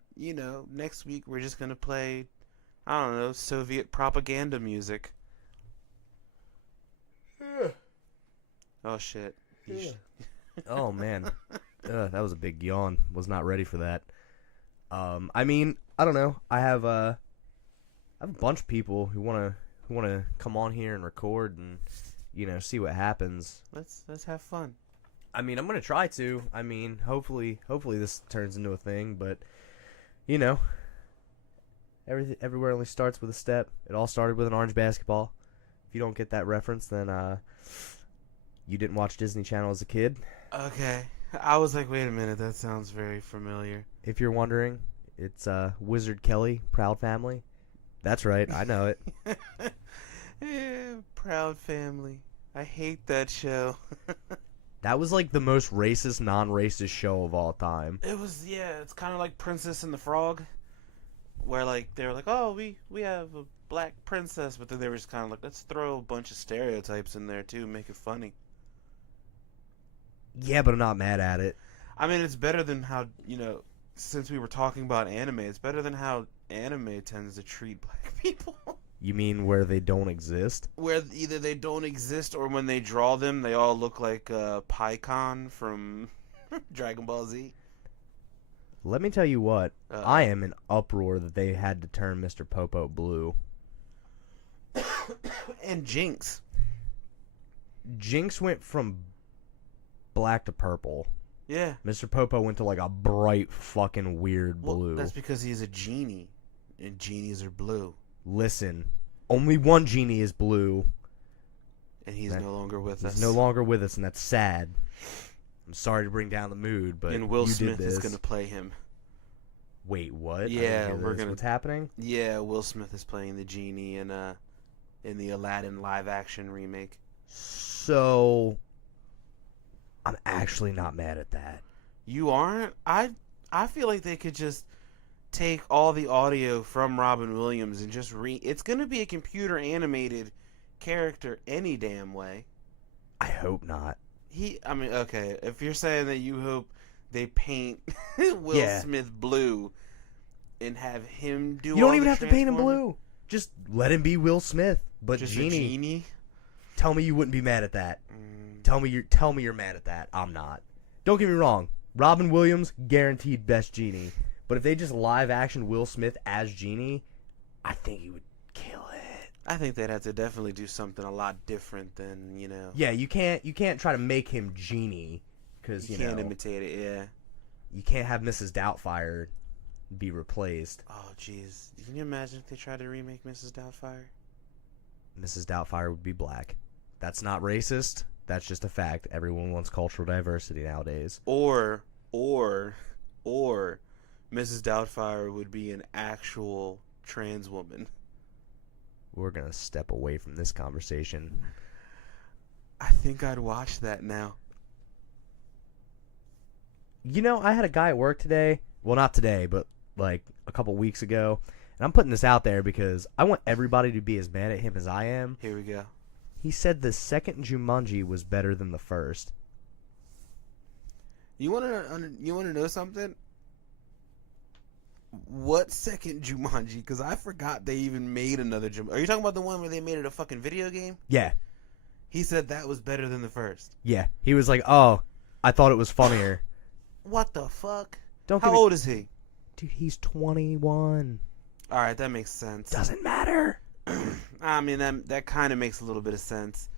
next week we're just going to play, I don't know, Soviet propaganda music. Oh, shit. Oh, man. That was a big yawn. Was not ready for that. I mean, I don't know. I have a bunch of people who want to come on here and record and, see what happens. Let's have fun. I mean, I'm going to try to. I mean, hopefully this turns into a thing, but, everywhere only starts with a step. It all started with an orange basketball. If you don't get that reference, then you didn't watch Disney Channel as a kid. Okay. I was like, wait a minute, that sounds very familiar. If you're wondering, it's Wizard Kelly, Proud Family. That's right, I know it. Yeah, Proud Family. I hate that show. That was like the most racist, non-racist show of all time. It was, yeah, it's kind of like Princess and the Frog, where like they were like, oh, we have a black princess, but then they were just kind of like, let's throw a bunch of stereotypes in there too, make it funny. Yeah, but I'm not mad at it. I mean, it's better than how, since we were talking about anime, it's better than how anime tends to treat black people. You mean where they don't exist? Where either they don't exist or when they draw them, they all look like Pikkon from Dragon Ball Z. Let me tell you what. I am in uproar that they had to turn Mr. Popo blue. And Jinx. Jinx went from black to purple. Yeah. Mr. Popo went to like a bright fucking weird blue. Well, that's because he's a genie. And genies are blue. Listen, only one genie is blue. And he's no longer with us. He's no longer with us, and that's sad. I'm sorry to bring down the mood, but and Will you Smith did this. is going to play him. Wait, what? Yeah, What's happening? Yeah, Will Smith is playing the genie in the Aladdin live-action remake. So, I'm actually not mad at that. You aren't? I feel like they could just take all the audio from Robin Williams and just it's going to be a computer animated character any damn way. I hope not. Okay, if you're saying that you hope they paint Will Smith blue and have him do all the You don't even have to paint him blue. Just let him be Will Smith, but just Genie. A genie? Tell me you wouldn't be mad at that. Tell me you're mad at that. I'm not. Don't get me wrong. Robin Williams, guaranteed best Genie. But if they just live action Will Smith as Genie, I think he would kill it. I think they'd have to definitely do something a lot different than, Yeah, you can't try to make him Genie because you can't imitate it. Yeah. You can't have Mrs. Doubtfire be replaced. Oh, jeez. Can you imagine if they tried to remake Mrs. Doubtfire? Mrs. Doubtfire would be black. That's not racist. That's just a fact. Everyone wants cultural diversity nowadays. Or Mrs. Doubtfire would be an actual trans woman. We're going to step away from this conversation. I think I'd watch that now. I had a guy at work today. Well, not today, but like a couple weeks ago. And I'm putting this out there because I want everybody to be as mad at him as I am. Here we go. He said the second Jumanji was better than the first. You want to know something? What second Jumanji? Because I forgot they even made another Jumanji. Are you talking about the one where they made it a fucking video game? Yeah. He said that was better than the first. Yeah. He was like, oh, I thought it was funnier. What the fuck? How old is he? Dude, he's 21. All right, that makes sense. Doesn't matter. I mean, that kind of makes a little bit of sense.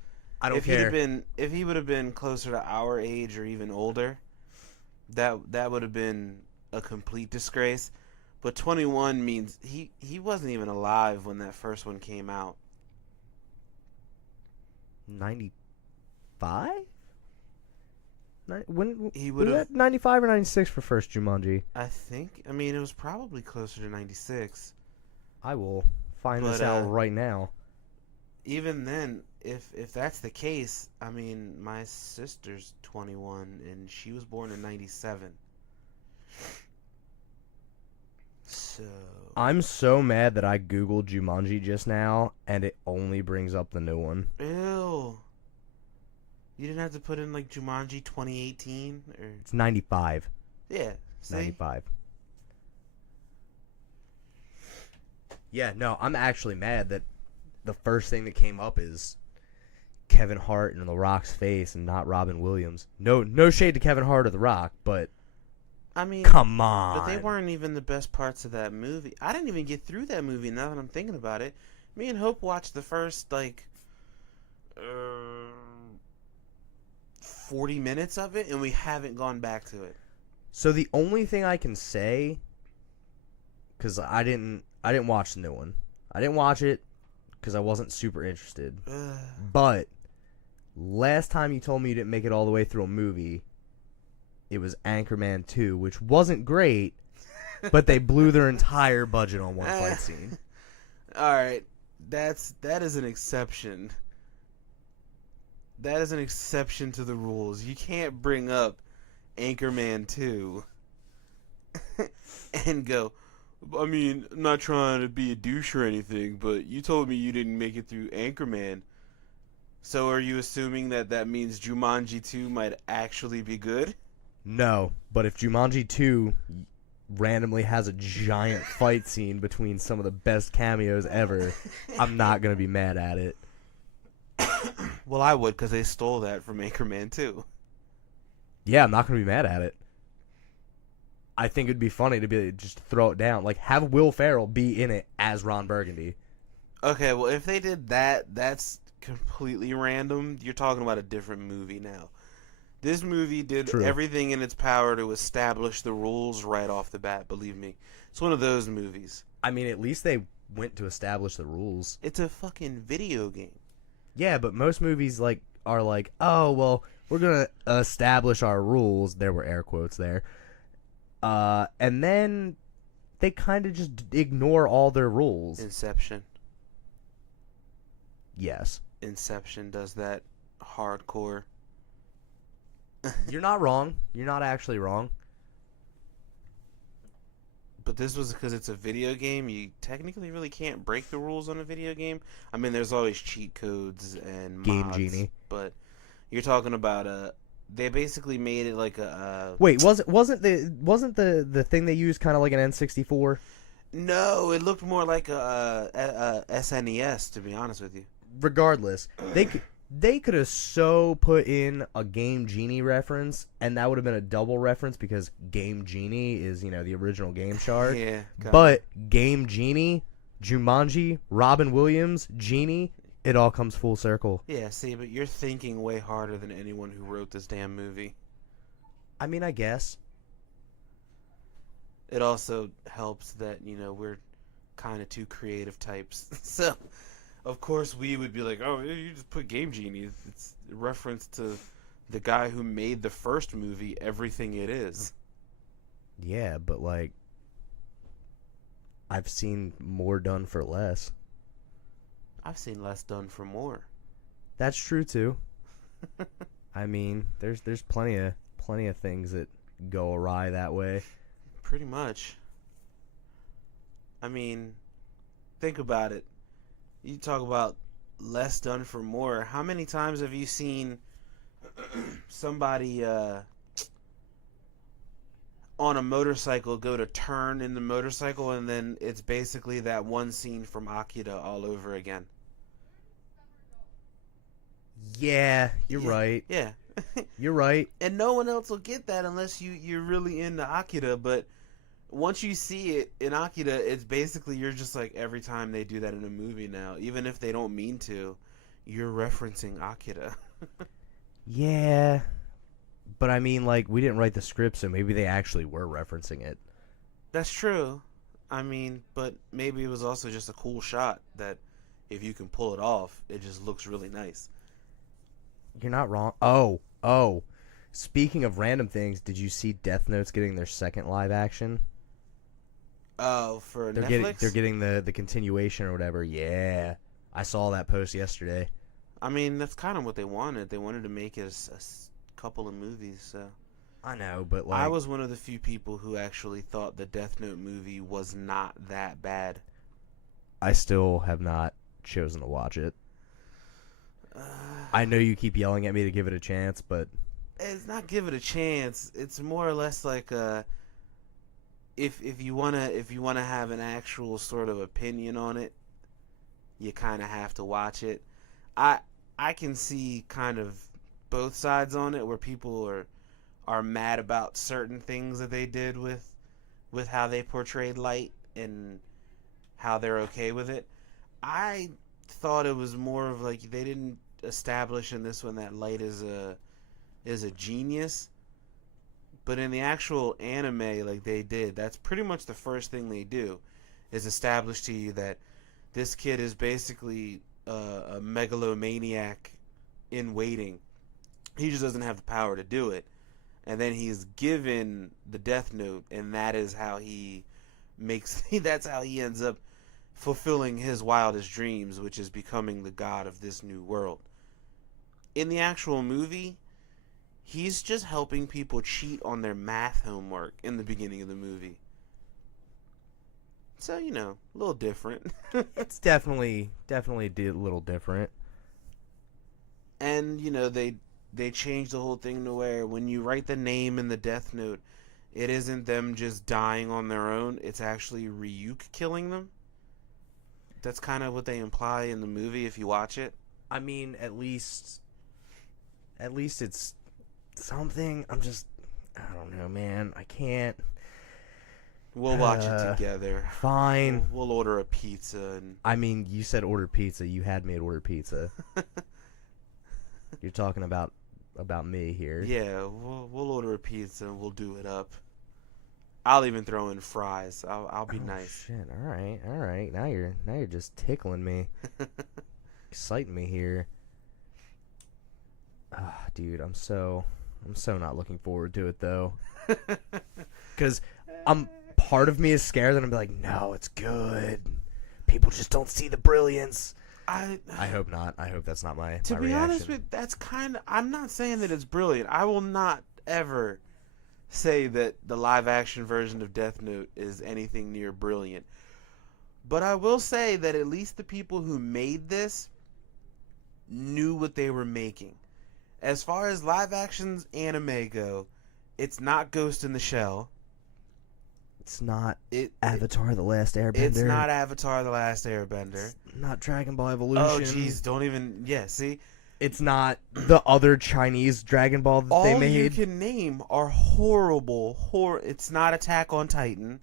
I don't care. If he would have been closer to our age or even older, that would have been a complete disgrace. But 21 means he wasn't even alive when that first one came out. 95? When He was would have. that 95 or 96 for first Jumanji? I think. I mean, it was probably closer to 96. I will find this But, out right now. Even then, if that's the case, I mean, my sister's 21 and she was born in 97. So I'm so mad that I googled Jumanji just now and it only brings up the new one. ew. You didn't have to put in like Jumanji 2018 or It's 95. yeah, see? 95. Yeah, no, I'm actually mad that the first thing that came up is Kevin Hart and The Rock's face and not Robin Williams. No shade to Kevin Hart or The Rock, but I mean, come on. but they weren't even the best parts of that movie. I didn't even get through that movie now that I'm thinking about it. Me and Hope watched the first, like, 40 minutes of it, and we haven't gone back to it. So the only thing I can say, because I didn't watch the new one. I didn't watch it because I wasn't super interested. But last time you told me you didn't make it all the way through a movie, it was Anchorman 2, which wasn't great, but they blew their entire budget on one fight scene. Alright, that is an exception. That is an exception to the rules. You can't bring up Anchorman 2 and go, I mean, I'm not trying to be a douche or anything, but you told me you didn't make it through Anchorman. So are you assuming that means Jumanji 2 might actually be good? No, but if Jumanji 2 randomly has a giant fight scene between some of the best cameos ever, I'm not going to be mad at it. Well, I would, because they stole that from Anchorman 2. Yeah, I'm not going to be mad at it. I think it'd be funny to be just throw it down. Like, have Will Ferrell be in it as Ron Burgundy. Okay, well, if they did that, that's completely random. You're talking about a different movie now. This movie did everything in its power to establish the rules right off the bat, believe me. It's one of those movies. I mean, at least they went to establish the rules. It's a fucking video game. Yeah, but most movies are like, oh, well, we're going to establish our rules. There were air quotes there. And then they kind of just ignore all their rules. Inception. Yes. Inception does that hardcore. You're not wrong. You're not actually wrong. But this was because it's a video game. You technically really can't break the rules on a video game. I mean, there's always cheat codes and mods. Game Genie. But you're talking about they basically made it like a. Wait, wasn't the thing they used kind of like an N64? No, it looked more like a SNES, to be honest with you. Regardless, they could have so put in a Game Genie reference, and that would have been a double reference because Game Genie is, the original Game Shark. Yeah. But Game Genie, Jumanji, Robin Williams, Genie, it all comes full circle. Yeah, see, but you're thinking way harder than anyone who wrote this damn movie. I mean, I guess. It also helps that, we're kind of two creative types. So, of course, we would be like, oh, you just put Game Genie. It's a reference to the guy who made the first movie, Everything It Is. Yeah, but, I've seen more done for less. I've seen less done for more. That's true, too. I mean, there's plenty of things that go awry that way. Pretty much. I mean, think about it. You talk about less done for more. How many times have you seen somebody on a motorcycle go to turn in the motorcycle and then it's basically that one scene from Akira all over again? Yeah, you're right. Yeah. You're right. And no one else will get that unless you're really into Akira, but once you see it in Akira, it's basically you're just like every time they do that in a movie now, even if they don't mean to, you're referencing Akira. Yeah. But I mean, we didn't write the script, so maybe they actually were referencing it. That's true. I mean, but maybe it was also just a cool shot that if you can pull it off, it just looks really nice. You're not wrong. Oh. Speaking of random things, did you see Death Note's getting their second live action? Oh, for They're Netflix? getting the continuation or whatever. Yeah. I saw that post yesterday. I mean, that's kind of what they wanted. They wanted to make it a couple of movies, so. I know, but I like was one of the few people who actually thought the Death Note movie was not that bad. I still have not chosen to watch it. I know you keep yelling at me to give it a chance, but It's not give it a chance. It's more or less like if you wanna have an actual sort of opinion on it, you kind of have to watch it. I can see kind of both sides on it, where people are mad about certain things that they did with how they portrayed light and how they're okay with it. I thought it was more of like they didn't establish in this one that light is a genius, but in the actual anime, like they did, that's pretty much the first thing they do, is establish to you that this kid is basically a megalomaniac in waiting. He just doesn't have the power to do it, and then he's given the Death Note, and that is how he makes. That's how he ends up fulfilling his wildest dreams, which is becoming the god of this new world. In the actual movie, he's just helping people cheat on their math homework in the beginning of the movie. So, a little different. it's definitely a little different. And, they changed the whole thing to where when you write the name in the Death Note, it isn't them just dying on their own. It's actually Ryuk killing them. That's kind of what they imply in the movie if you watch it. I mean, at least it's something. I don't know, man. I can't. We'll watch it together. Fine. We'll order a pizza. And I mean, you said order pizza. You had me at order pizza. You're talking about me here. Yeah, we'll order a pizza and we'll do it up. I'll even throw in fries. I'll be nice. Shit. All right. Now you're just tickling me, exciting me here. Dude, I'm so not looking forward to it though, because part of me is scared that I'm like, no, it's good. People just don't see the brilliance. I hope not. I hope that's not my to my be reaction. honest with, that's kind of. I'm not saying that it's brilliant. I will not ever say that the live action version of Death Note is anything near brilliant. But I will say that at least the people who made this knew what they were making. As far as live actions anime go, it's not Ghost in the Shell. It's not Avatar: The Last Airbender. It's not Avatar: The Last Airbender. It's not Dragon Ball Evolution. Oh, jeez, don't even. Yeah, see? It's not the other Chinese Dragon Ball that they made. All you can name are horrible. It's not Attack on Titan.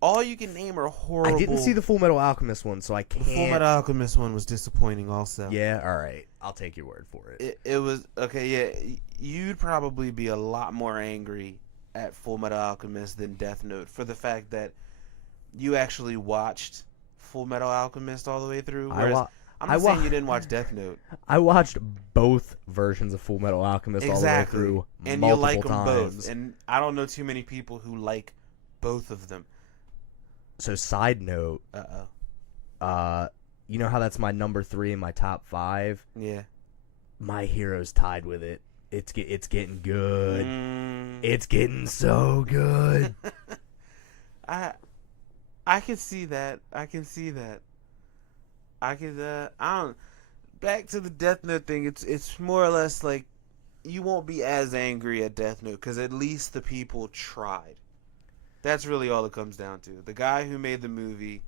All you can name are horrible. I didn't see the Full Metal Alchemist one, so I can't. The Full Metal Alchemist one was disappointing also. Yeah, all right. I'll take your word for it. It was okay. Yeah, you'd probably be a lot more angry at Full Metal Alchemist than Death Note for the fact that you actually watched Full Metal Alchemist all the way through. Whereas I'm not saying you didn't watch Death Note. I watched both versions of Full Metal Alchemist all the way through and multiple you like them times. both. And I don't know too many people who like both of them. So, side note. You know how that's my number 3 in my top 5? Yeah. My Hero's tied with it. It's getting good. It's getting so good. I can see that. I can see that. I don't. Back to the Death Note thing. It's more or less like you won't be as angry at Death Note because at least the people tried. That's really all it comes down to. The guy who made the movie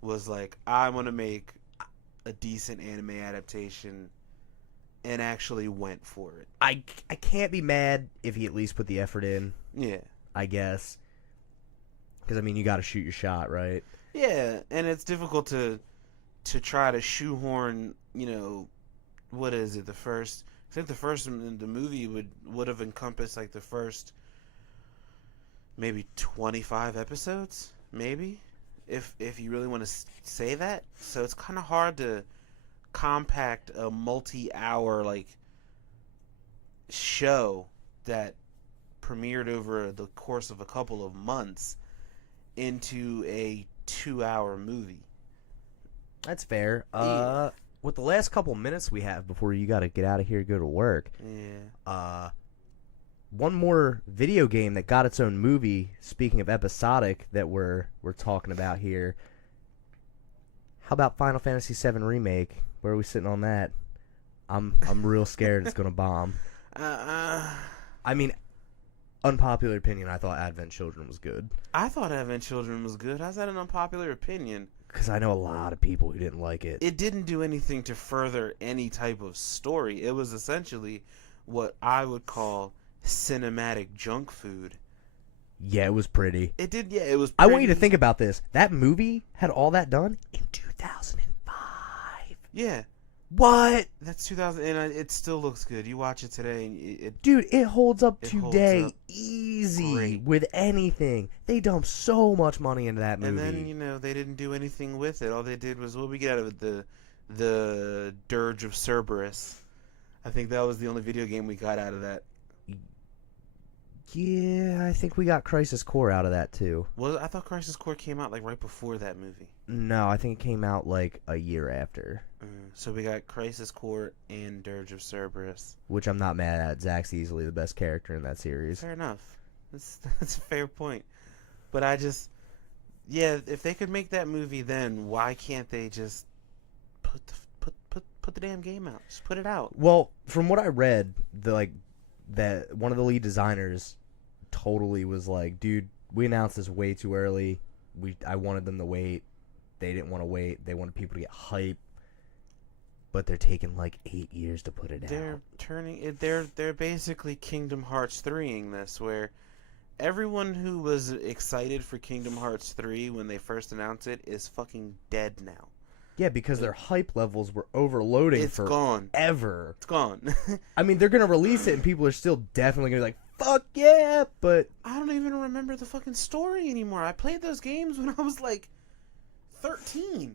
was like, I want to make a decent anime adaptation, and actually went for it. I can't be mad if he at least put the effort in. Yeah. I guess. Because, I mean, you got to shoot your shot, right? Yeah, and it's difficult to try to shoehorn, what is it, I think the first in the movie would have encompassed like the first maybe 25 episodes, maybe, if you really want to say that. So it's kind of hard to compact a multi-hour like show that premiered over the course of a couple of months into a 2-hour movie. That's fair. Yeah. With the last couple minutes we have before you got to get out of here and go to work. Yeah. One more video game that got its own movie, speaking of episodic, that we're talking about here. How about Final Fantasy VII Remake? Where are we sitting on that? I'm real scared it's going to bomb. I mean, unpopular opinion, I thought Advent Children was good. I thought Advent Children was good. How's that an unpopular opinion? Because I know a lot of people who didn't like it. It didn't do anything to further any type of story. It was essentially what I would call cinematic junk food. Yeah, it was pretty. It did, yeah, it was I pretty. want you to think about this. That movie had all that done in 2005. Yeah. What? That's 2000, and it still looks good. You watch it today, and Dude, it holds up It today holds up easy great. with anything. They dumped so much money into that movie. And then, you know, they didn't do anything with it. All they did was, what we get out of it? The Dirge of Cerberus. I think that was the only video game we got out of that. Yeah, I think we got Crisis Core out of that too. Well, I thought Crisis Core came out like right before that movie. No, I think it came out like a year after. So we got Crisis Core and Dirge of Cerberus. Which I'm not mad at. Zach's easily the best character in that series. Fair enough. That's a fair point. But I just, yeah, if they could make that movie, then why can't they just put the damn game out? Just put it out. Well, from what I read, that one of the lead designers totally was like, dude, we announced this way too early. I wanted them to wait. They didn't want to wait. They wanted people to get hype. But they're taking like 8 years to put it out. They're turning it. They're basically Kingdom Hearts 3ing this, where everyone who was excited for Kingdom Hearts 3 when they first announced it is fucking dead now. Yeah, because their hype levels were overloading It's for gone. ever. It's gone. I mean, they're gonna release it, and people are still definitely gonna be like, "Fuck yeah!" But I don't even remember the fucking story anymore. I played those games when I was like 13.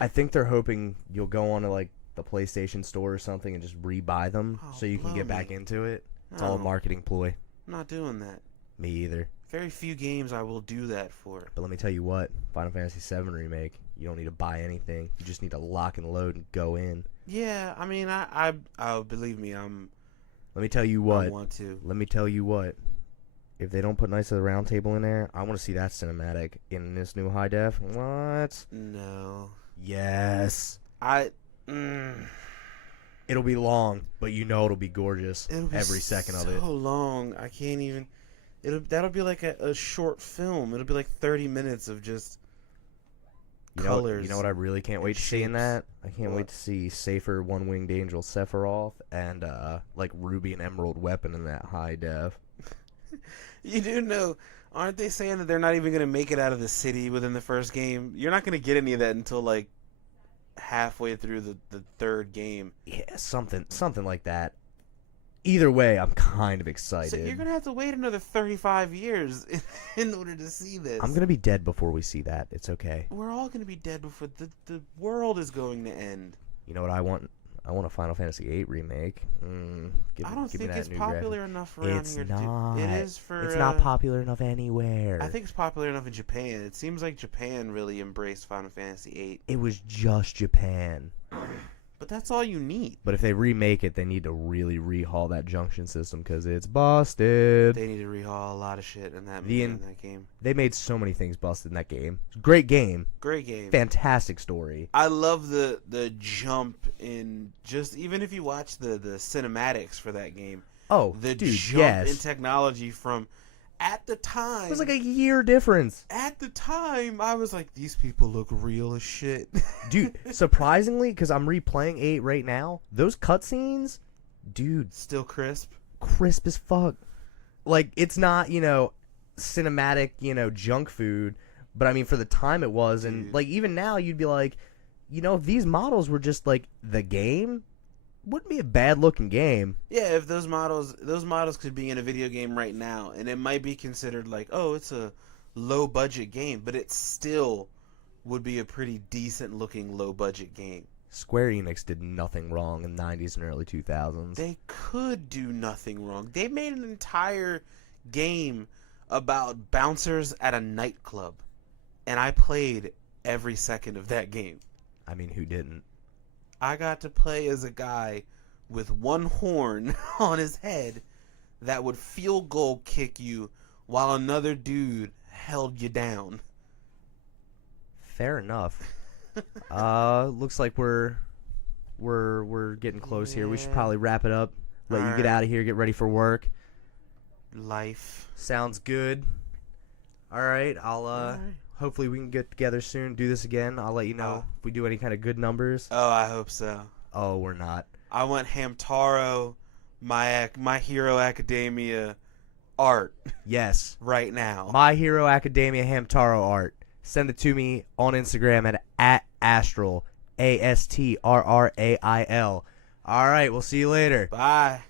I think they're hoping you'll go on to like the PlayStation Store or something and just re-buy them so you can get back into it. It's all a marketing ploy. I'm not doing that. Me either. Very few games I will do that for. But let me tell you what, Final Fantasy VII Remake, you don't need to buy anything. You just need to lock and load and go in. Yeah, I mean, I believe me, Let me tell you what. I want to. Let me tell you what. If they don't put Knights of the Round Table in there, I want to see that cinematic in this new high def. What? No. Yes. It'll be long, but you know it'll be gorgeous. It'll be every second of it. So long, I can't even. That'll be like a short film. It'll be like 30 minutes of just colors. You know what I really can't wait to see in that? I can't wait to see Safer One-Winged Angel Sephiroth and like Ruby and Emerald Weapon in that high def. You do know, aren't they saying that they're not even going to make it out of the city within the first game? You're not going to get any of that until like halfway through the third game. Yeah, something like that. Either way, I'm kind of excited. So you're going to have to wait another 35 years in order to see this. I'm going to be dead before we see that. It's okay. We're all going to be dead before the world is going to end. You know what I want? I want a Final Fantasy VIII remake. I don't think it's popular enough around here. It's not. It is for. It's not popular enough anywhere. I think it's popular enough in Japan. It seems like Japan really embraced Final Fantasy VIII. It was just Japan. But that's all you need. But if they remake it, they need to really rehaul that junction system because it's busted. They need to rehaul a lot of shit in that game. They made so many things busted in that game. Great game. Great game. Fantastic story. I love the jump in just even if you watch the cinematics for that game. Oh, the dude, jump yes. in technology from at the time. It was like a year difference. At the time, I was like, these people look real as shit. Dude, surprisingly, because I'm replaying 8 right now, those cutscenes, dude. Still crisp? Crisp as fuck. Like, it's not, cinematic, junk food. But, I mean, for the time it was. And, Dude. like, even now, you'd be like, if these models were just, like, the game, wouldn't be a bad-looking game. Yeah, if those models could be in a video game right now, and it might be considered like, oh, it's a low budget game, but it still would be a pretty decent looking low budget game. Square Enix did nothing wrong in the 90s and early 2000s. They could do nothing wrong. They made an entire game about bouncers at a nightclub, and I played every second of that game. I mean, who didn't? I got to play as a guy with one horn on his head that would field goal kick you while another dude held you down. Fair enough. Looks like we're getting close here. We should probably wrap it up. Let you get out of here, get ready for work. Life. Sounds good. All right, I'll hopefully we can get together soon, do this again. I'll let you know if we do any kind of good numbers. Oh, I hope so. Oh, we're not. I want Hamtaro, My Hero Academia art. Yes. Right now. My Hero Academia Hamtaro art. Send it to me on Instagram at Astrrail, Astrrail. All right, we'll see you later. Bye.